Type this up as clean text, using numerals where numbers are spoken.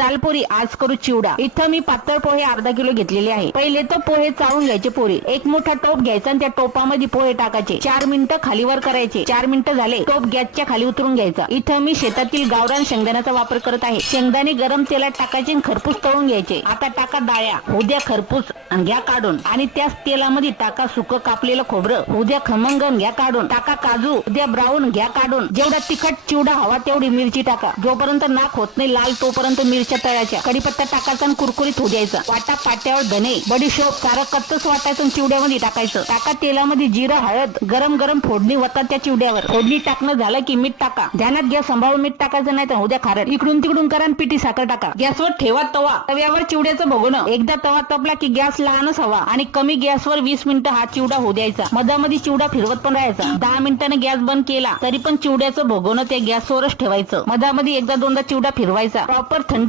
चालपोरी आज करू चिवडा। इथं मी पातळ पोहे अर्धा किलो घेतलेले आहे। पहिले तो पोहे चाळून घ्यायचे पोरे। एक मोठा टोप घ्यायचा आणि त्या टोपामध्ये पोहे टाकायचे। 4 मिनिटं खालीवर करायचे। 4 मिनिटं झाले टोप गॅसच्या खाली उतरून घ्यायचा। इथं मी शेतातील गावरान शेंगदाण्याचा वापर करत आहे। शेंगदाणे गरम तेलात टाकायचे आणि खरपूस तळून घ्यायचे। आता टाका डाळ्या, उद्या खरपूस आणि घ्या काढून आणि त्याच तेलामध्ये टाका सुकं कापलेलं खोबरं, उद्या खमंगन घ्या काढून। टाका काजू, उद्या ब्राऊन घ्या काढून। जेवढा तिखट चिवडा हवा तेवढी मिरची टाका। जोपर्यंत नाक होत नाही लाल तोपर्यंत मिरच्या तळायच्या। कढीपत्ता टाकायचा आणि कुरकुरीत होऊ द्यायचा। वाटा पाट्यावर धने, बडीशोप सारं कच्चच वाटायचं आणि चिवड्यामध्ये टाकायचं। टाका तेलामध्ये जिरं, हळद, गरम गरम फोडणी वता त्या चिवड्यावर। फोडणी टाकणं झालं की मीठ टाका। ध्यानात घ्या सांभाळून मीठ टाकायचं नाही तर उद्या खारट। इकडून तिकडून करा आणि पिठी साखर टाका। गॅसवर ठेवा तवा। तव्यावर चिवड्याचं भगोणं। एकदा तवा तपला की गॅस लहानच हवा आणि कमी गॅसवर 20 मिनिटं हा चिवडा होऊ द्यायचा। मधामध्ये चिवडा फिरवत पण राहायचा। 10 मिनिटांनी गॅस बंद केला तरी पण चिवड्याचं भगोणं त्या गॅसवरच ठेवायचं। मधामध्ये एकदा दोनदा चिवडा फिरवायचा। प्रॉपर थंड